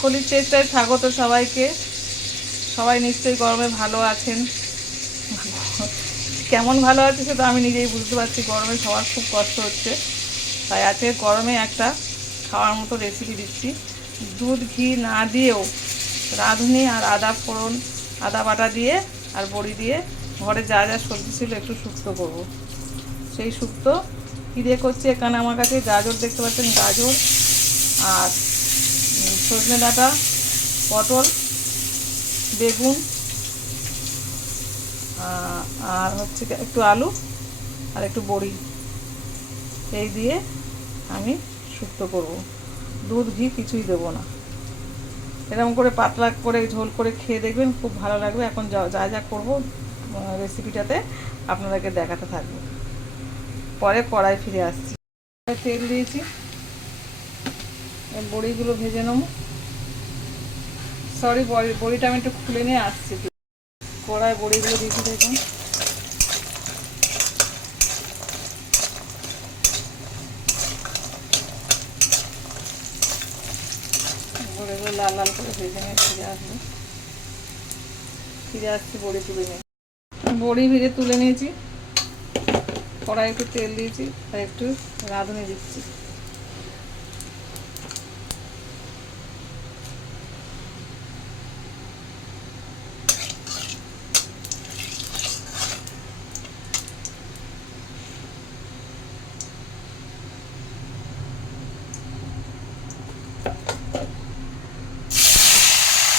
কলির চেষ্টায় স্বাগত সবাইকে। সবাই নিশ্চয়ই গরমে ভালো আছেন। কেমন ভালো আছে সেটা আমি নিজেই বুঝতে পারছি, গরমে সবার খুব কষ্ট হচ্ছে। তাই আজকে গরমে একটা খাওয়ার মতো রেসিপি দিচ্ছি। দুধ ঘি না দিয়েও রাঁধুনি আর আদা ফোড়ন, আদা বাটা দিয়ে আর বড়ি দিয়ে ঘরে যা যা সবজি ছিল একটু শুক্তো করব। সেই শুক্তো কী দিয়ে করছি, এখানে আমার কাছে গাজর দেখতে পাচ্ছেন, গাজর আর সজনে ডাঁটা, পটল, বেগুন আর হচ্ছে একটু আলু আর একটু বড়ি, এই দিয়ে আমি শুক্তো করব। দুধ ঘি কিছুই দেবো না। এরকম করে পাতলা করে ঝোল করে খেয়ে দেখবেন, খুব ভালো লাগবে। এখন যা যা করবো রেসিপিটাতে আপনাদেরকে দেখাতে থাকবো। পরে কড়াই ফিরে আসছি। তেল দিয়েছি, বড়িগুলো ভেজে নেবো। সরি, বড়িটা আমি একটু খুলে নিয়ে আসছি। কড়াই বড়িগুলো দিয়েছি, দেখুন বড়িগুলো লাল লাল করে ভেজে নিয়ে ফিরে আসছি বড়ি তুলে নিয়ে। বড়ি ভেজে তুলে নিয়েছি, কড়াই একটু তেল দিয়েছি আর একটু রাঁধুনি দিচ্ছি।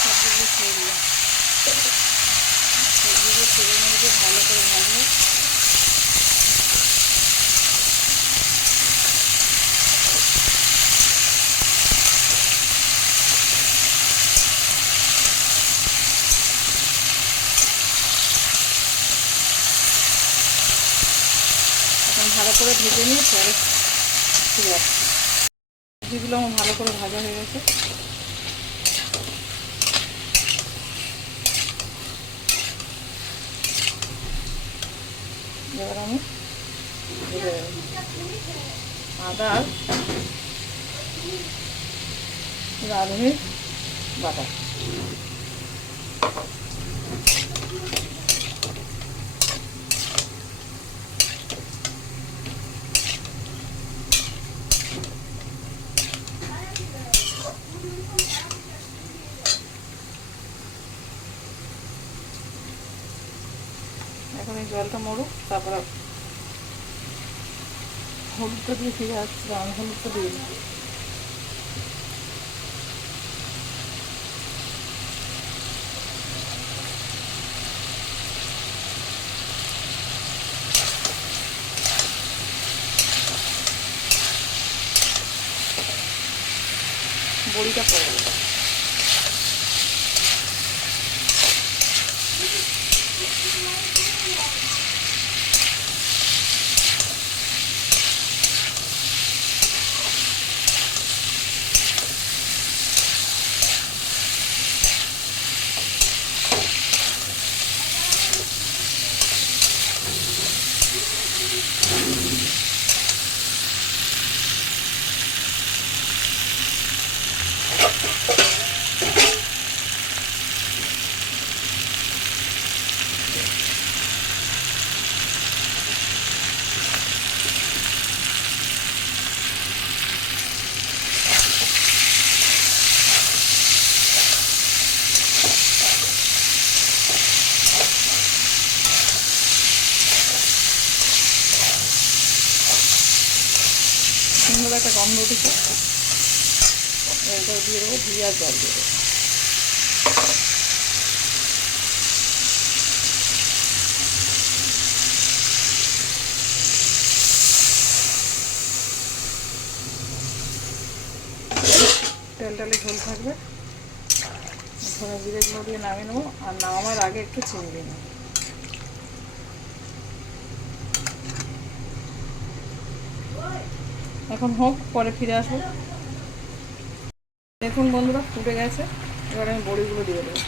সবগুলো ছেড়ে দিলাম, সবগুলো ছেড়ে নিয়ে ভালো করে ভাজবো। এখন ভালো করে ভেজে নিয়ে পরে ফিরে আসছি। সবজিগুলো আমার ভালো করে ভাজা হয়ে গেছে। এবার আমি আদা রাঁধুনির বাটা, এখন এই জলটা মরুক, তারপরে হলুদটা দিয়ে ফিরে আসছি। আমি হলুদটা দিয়ে দিই। বড়িটা পড়ে গেল। সুন্দর একটা গন্ধ উঠেছে। এরপর দিয়ে দেবো ঘি আর জল দিয়ে দেবো। তেলটালে ঝোল থাকবে। ধনে জিরেগুলো দিয়ে নামিয়ে নেবো, আর নামাবার আগে একটু চিনি দিয়ে নেবো। এখন হোক, পরে ফিরে আসবো। দেখুন বন্ধুরা, ফুটে গেছে। এবার আমি বড়িগুলো দিয়ে দেবো।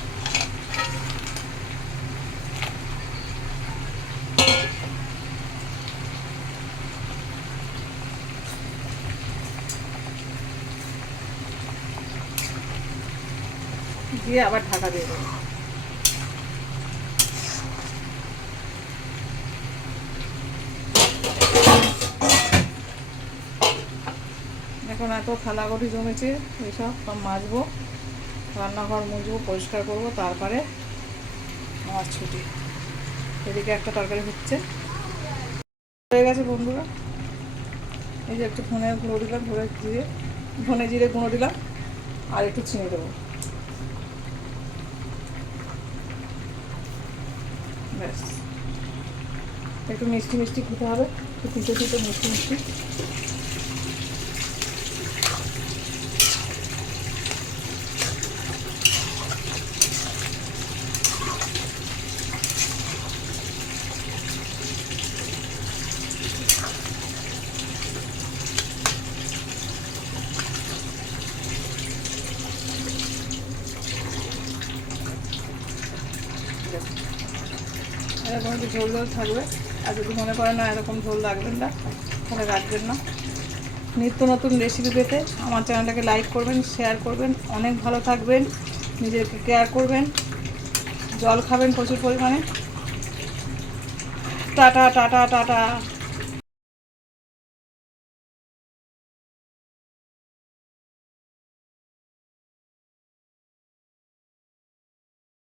দিয়ে আবার ঢাকা দিয়ে দেবো। এখন এত থালাগড়ি জমেছে, এইসব সব মাজবো, রান্নাঘর মুছবো, পরিষ্কার করবো, তারপরে আমার ছুটি। এদিকে একটা তরকারি হচ্ছে, হয়ে গেছে বন্ধুরা। এই যে একটু ধনে গুঁড়ো দিলাম, ধনে জিরে গুঁড়ো দিলাম, আর একটু চিনি দেবো, ব্যাস। একটু মিষ্টি মিষ্টি খেতে হবে, একটু পিঠে পিঠে মিষ্টি মিষ্টি। এরকম একটু ঝোল ঝোল থাকবে। আর যদি মনে করেন না এরকম ঝোল রাখবেন না, তাহলে রাখবেন না। নিত্য নতুন রেসিপি পেতে আমার চ্যানেলটাকে লাইক করবেন, শেয়ার করবেন। অনেক ভালো থাকবেন, নিজেকে কেয়ার করবেন, জল খাবেন প্রচুর পরিমাণে। Tata tata tata.